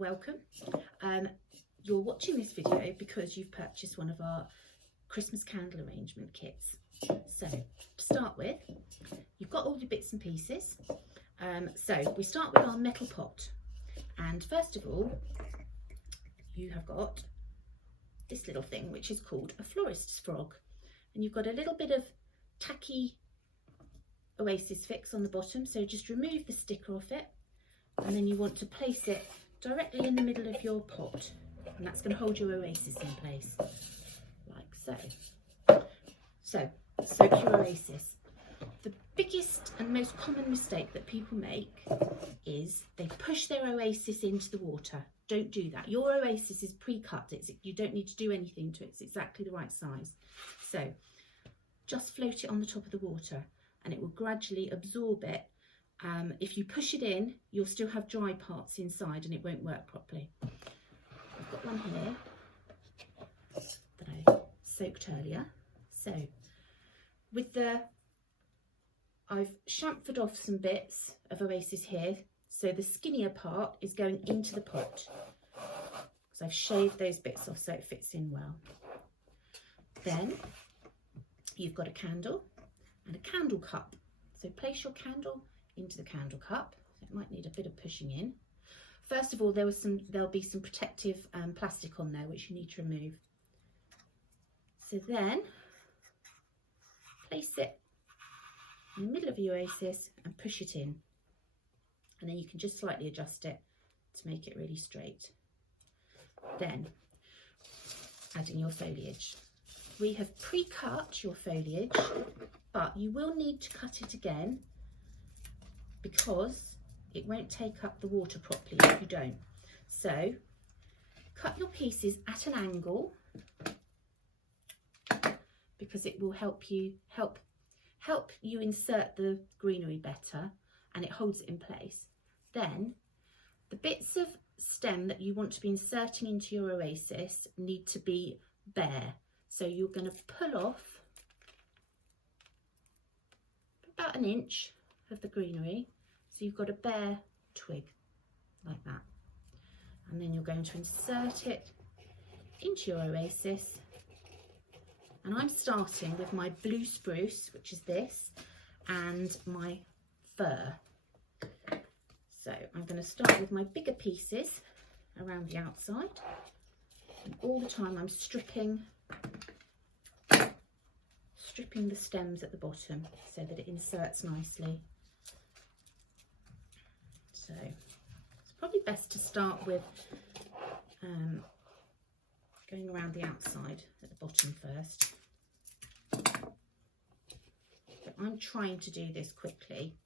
welcome. You're watching this video because you've purchased one of our Christmas candle arrangement kits. So to start with, you've got all your bits and pieces. So we start with our metal pot, and first of all you have got this little thing which is called a florist's frog, and you've got a little bit of tacky Oasis Fix on the bottom, so just remove the sticker off it, and then you want to place it directly in the middle of your pot, and that's going to hold your Oasis in place like so. So soak your Oasis. The biggest and most common mistake that people make is they push their Oasis into the water. Don't do that. Your Oasis is pre-cut. You don't need to do anything to it. It's exactly the right size. So just float it on the top of the water and it will gradually absorb it. If you push it in, you'll still have dry parts inside and it won't work properly. I've got one here that I soaked earlier. So I've chamfered off some bits of Oasis here, so the skinnier part is going into the pot. So I've shaved those bits off so it fits in well. Then you've got a candle and a candle cup. So place your candle into the candle cup. It might need a bit of pushing in. First of all, there'll be some protective plastic on there which you need to remove. So then place it in the middle of your Oasis and push it in, and then you can just slightly adjust it to make it really straight. Then adding your foliage. We have pre-cut your foliage, but you will need to cut it again because it won't take up the water properly if you don't. So cut your pieces at an angle because it will help you insert the greenery better, and it holds it in place. Then the bits of stem that you want to be inserting into your Oasis need to be bare. So you're going to pull off about an inch of the greenery, so you've got a bare twig like that, and then you're going to insert it into your Oasis. And I'm starting with my blue spruce, which is this, and my fir. So I'm going to start with my bigger pieces around the outside, and all the time I'm stripping the stems at the bottom so that it inserts nicely. So it's probably best to start with going around the outside at the bottom first. But I'm trying to do this quickly.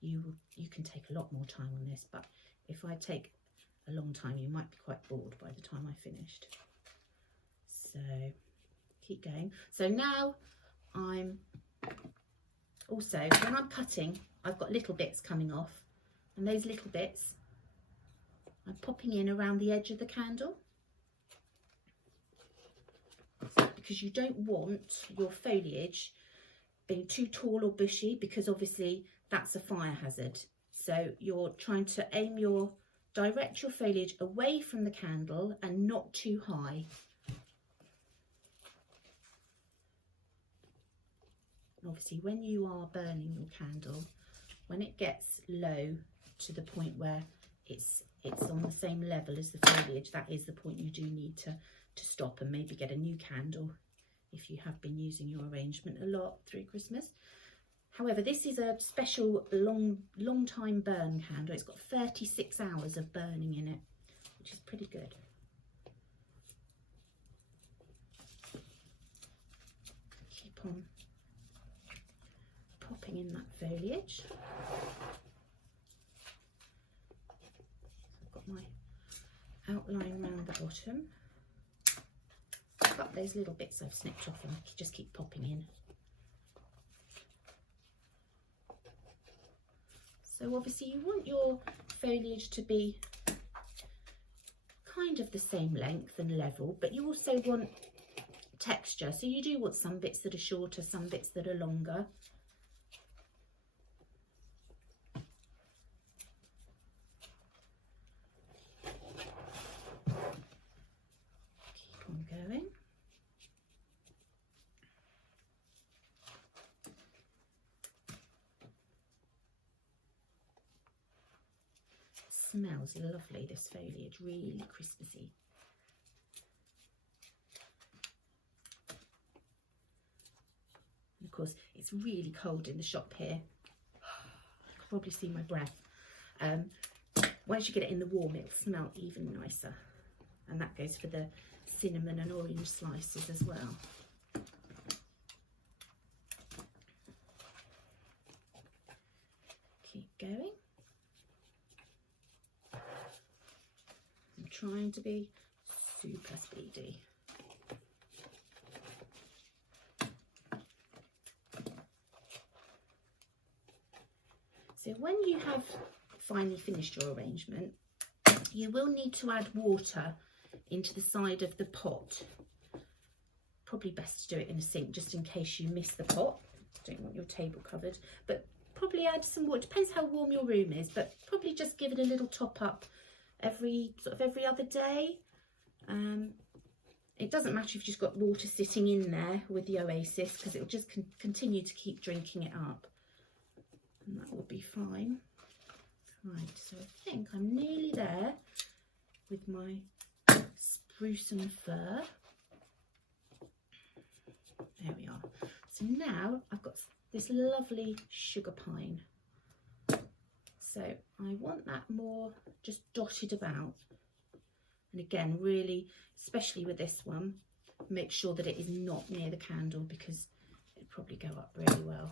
You can take a lot more time on this, but if I take a long time, you might be quite bored by the time I finished. So keep going. So now when I'm cutting, I've got little bits coming off, and those little bits I'm popping in around the edge of the candle, because you don't want your foliage being too tall or bushy, because obviously that's a fire hazard. So you're trying to direct your foliage away from the candle and not too high. Obviously when you are burning your candle, when it gets low to the point where it's on the same level as the foliage, that is the point you do need to stop and maybe get a new candle if you have been using your arrangement a lot through Christmas. However, this is a special long time burn candle. It's got 36 hours of burning in it, which is pretty good. Keep on popping in that foliage. I've got my outline around the bottom. Got those little bits I've snipped off, and I just keep popping in. So obviously you want your foliage to be kind of the same length and level, but you also want texture. So you do want some bits that are shorter, some bits that are longer. smells lovely, this foliage, really Christmassy. And of course, it's really cold in the shop here. You can probably see my breath. Once you get it in the warm, it'll smell even nicer. And that goes for the cinnamon and orange slices as well. Keep going. I'm trying to be super speedy. So when you have finally finished your arrangement, you will need to add water into the side of the pot. Probably best to do it in a sink just in case you miss the pot. Don't want your table covered, but probably add some water. Depends how warm your room is, but probably just give it a little top up every other day. It doesn't matter if you've just got water sitting in there with the Oasis, because it'll just continue to keep drinking it up, and that will be fine. Right, so I think I'm nearly there with my spruce and fir. There we are. So now I've got this lovely sugar pine. So I want that more just dotted about. And again, really, especially with this one, make sure that it is not near the candle, because it'd probably go up really well.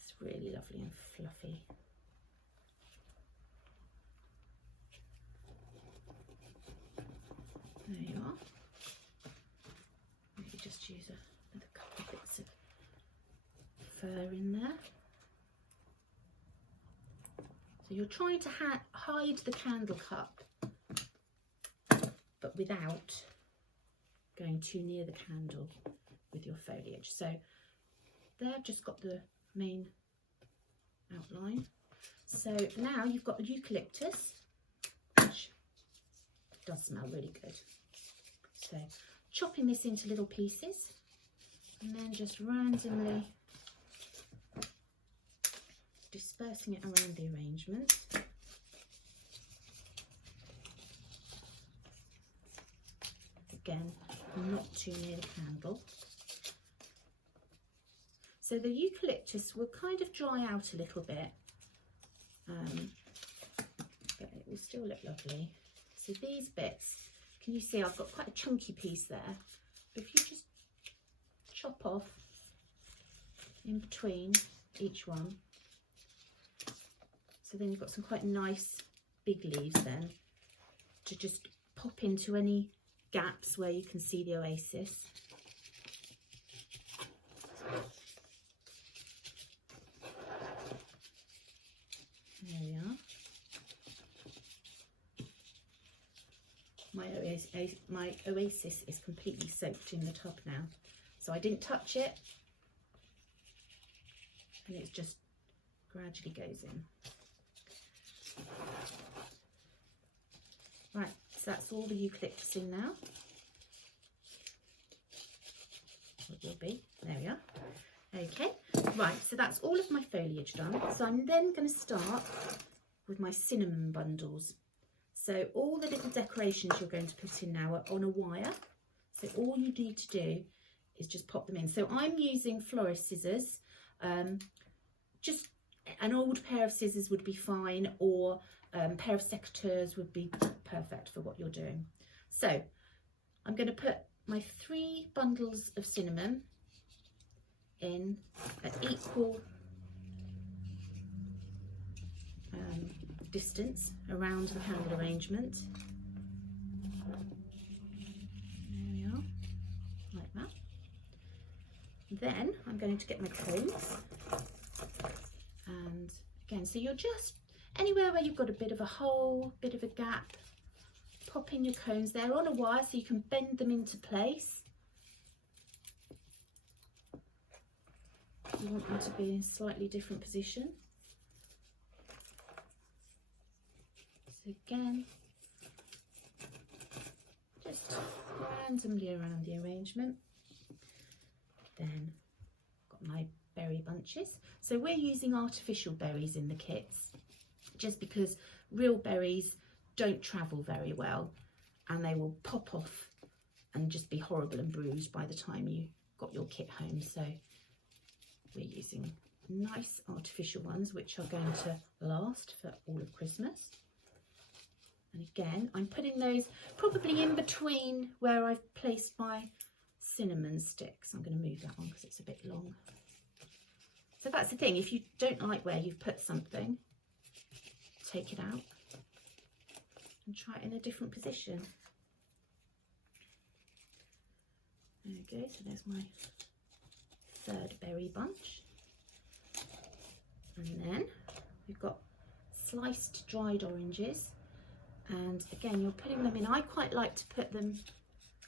It's really lovely and fluffy. There you are. Maybe just use another couple of bits of fur in there. So you're trying to hide the candle cup, but without going too near the candle with your foliage. So there, I've just got the main outline. So now you've got the eucalyptus, which does smell really good. So chopping this into little pieces and then just randomly dispersing it around the arrangement. Again, not too near the candle. So the eucalyptus will kind of dry out a little bit, but it will still look lovely. So these bits, can you see I've got quite a chunky piece there, but if you just chop off in between each one, so then you've got some quite nice big leaves then to just pop into any gaps where you can see the Oasis. There we are. My Oasis is completely soaked in the tub now, so I didn't touch it, and it just gradually goes in. Right, so that's all the eucalyptus in now. It will be. There we are. Okay, right, so that's all of my foliage done. So I'm then going to start with my cinnamon bundles. So all the little decorations you're going to put in now are on a wire. So all you need to do is just pop them in. So I'm using florist scissors. Just an old pair of scissors would be fine, or a pair of secateurs would be perfect for what you're doing. So I'm going to put my 3 bundles of cinnamon in at equal distance around the candle arrangement. There we are, like that. Then I'm going to get my combs, and again, so you're just anywhere where you've got a bit of a hole, bit of a gap, pop in your combs. They're on a wire so you can bend them into place. You want them to be in a slightly different position. So So again, just randomly around the arrangement. Then got my berry bunches. So we're using artificial berries in the kits just because real berries don't travel very well and they will pop off and just be horrible and bruised by the time you got your kit home. So we're using nice artificial ones which are going to last for all of Christmas. And again, I'm putting those probably in between where I've placed my cinnamon sticks. I'm going to move that one because it's a bit long. So that's the thing, if you don't like where you've put something, take it out and try it in a different position. There we go, so there's my third berry bunch. And then we've got sliced dried oranges. And again, you're putting them in. I quite like to put them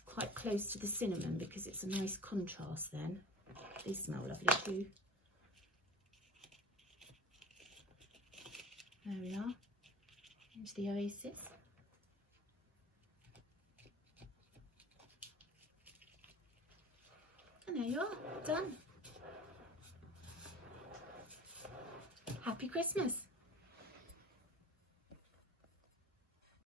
quite close to the cinnamon because it's a nice contrast then. They smell lovely too. There we are, into the oasis. And there you are, done. Happy Christmas.